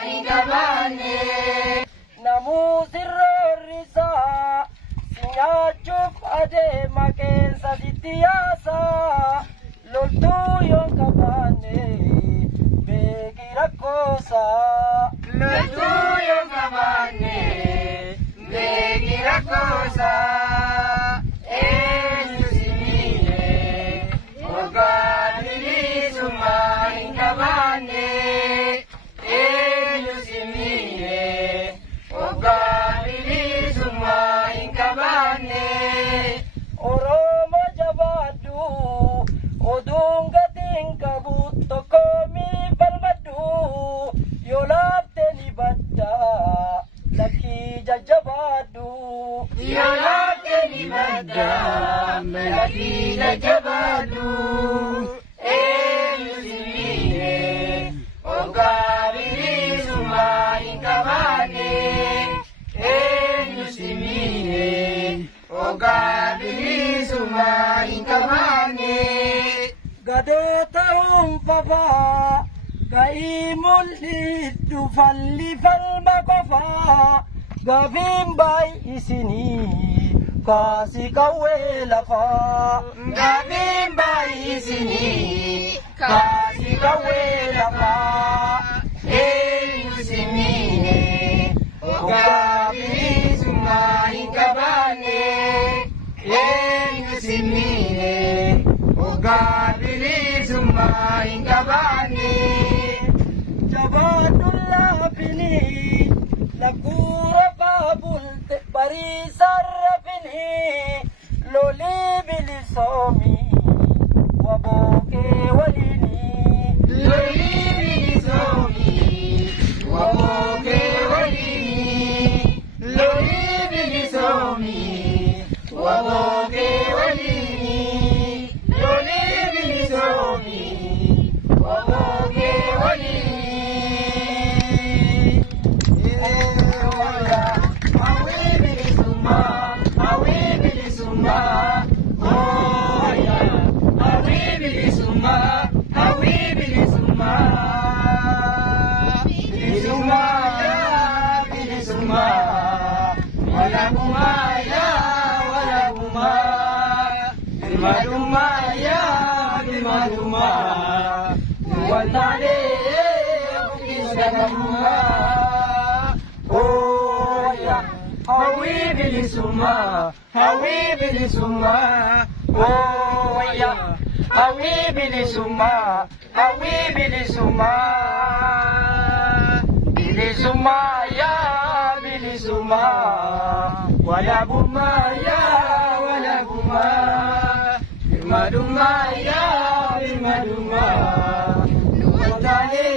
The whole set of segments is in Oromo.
Ingabane Namu sirrisa Sinyachup ade makensa sitiyasa Loltu yung kabane Begi rakosa Loltu yung kabane Begi rakosa Oromo jabadu odung gating kabuto komi palmadu yolapte ni badda laki jajabadu yolapte ni badda laki jajabadu elusimine ogabili sumain kabane elusimine Ogabili sumain kabane Gade taong papa Kaimul lidu falli falma kofa Gabimbay isini Kasi kawe lafa Gabimbay isini Kasi kawe lafa Elusimine Ogabili sumain kabane Elusimine Ogabili sumain kabane Jabadullah pini Lakura pabulte parisarra pini Loli bilisomi Waboke walini Loli bilisomi Waboke walini Loli bilisomi Waboke walini Loli bilisomi Waboke walini Awi bilisuma Awi bilisuma Oh ya Awi bilisuma Awi bilisuma Bilisuma ya bilisuma Wala bumaya wala buma Bilmadumaya bilmaduma Nuwaltane Bukisganamuma Oh ya Hawi bilisuma Hawi bilisuma Oh ya Hawi bilisuma Hawi bilisuma Bilisuma ya bilisuma Wala bumaya wala buma Bilmadumaya bilmaduma Nuwaltane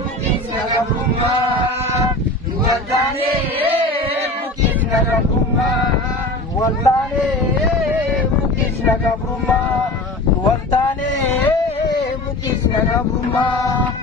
bukis nagabuma Nuwaltane bukis nagabuma Nuwaltane bukis nagabuma Nuwaltane bukis nagabuma